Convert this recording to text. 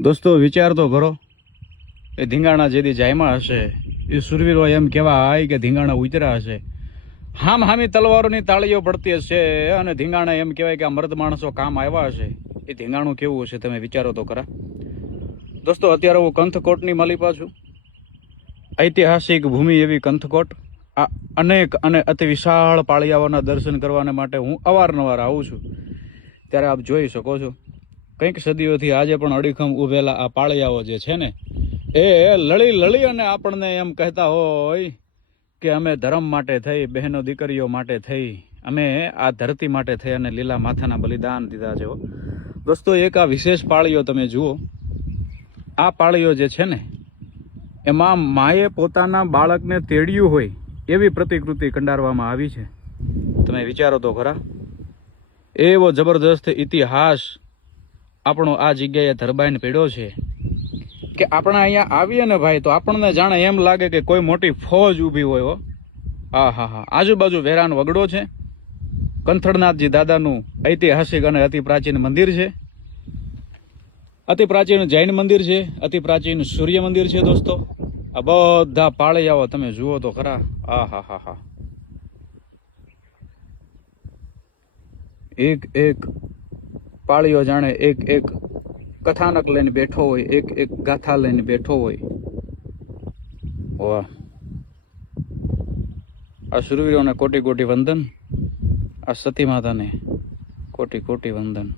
દોસ્તો વિચાર તો કરો, એ ધીંગાણા જેદી જાયમાં હશે એ સુરવીરો એમ કહેવાય કે ધીંગાણા ઉતર્યા હશે, હામી તલવારોની તાળીઓ પડતી હશે અને ધીંગાણા એમ કહેવાય કે આ મર્દ માણસો કામ આવ્યા હશે. એ ધીંગાણું કેવું હશે તમે વિચારો તો ખરા. દોસ્તો અત્યારે હું કંથકોટની માલિપા છું. ઐતિહાસિક ભૂમિ એવી કંથકોટ. આ અનેક અને અતિ વિશાળ પાળિયાઓના દર્શન કરવાને માટે હું અવારનવાર આવું છું. ત્યારે આપ જોઈ શકો છો કંઈક સદીઓથી આજે પણ અડીખમ ઉભેલા આ પાળિયાઓ જે છે ને એ લળી અને આપણને એમ કહેતા હોય કે અમે ધર્મ માટે થઈ, બહેનો દીકરીઓ માટે થઈ, અમે આ ધરતી માટે થઈ અને લીલા માથાના બલિદાન દીધા છે. દોસ્તો એક આ વિશેષ પાળીઓ તમે જુઓ. આ પાળીઓ જે છે ને એમાં માએ પોતાના બાળકને તેડ્યું હોય એવી પ્રતિકૃતિ કંડારવામાં આવી છે. તમે વિચારો તો ખરા. એવો જબરદસ્ત ઇતિહાસ આપણો આ જગ્યાએ ધરબાઈને પડ્યો છે કે આપણે અહીંયા આવીએ ને ભાઈ તો આપણને જાણે એમ લાગે કે કોઈ મોટી ફોજ ઊભી હોય. હો હા, આજુબાજુ વેરાન વગડો છે. કંથળનાથજી દાદાનું ઐતિહાસિક અને અતિ પ્રાચીન મંદિર છે. અતિ પ્રાચીન જૈન મંદિર છે, અતિ પ્રાચીન સૂર્ય મંદિર છે. દોસ્તો આ બધા પાળિયાઓ તમે જુઓ તો ખરા. હા, એક પાળીઓ જાણે એક કથાનક લઈને બેઠો હોય, એક ગાથા લઈને બેઠો હોય. વાહ! આ શૂરવીરોને કોટી કોટી વંદન, આ સતી માતાને કોટી કોટી વંદન.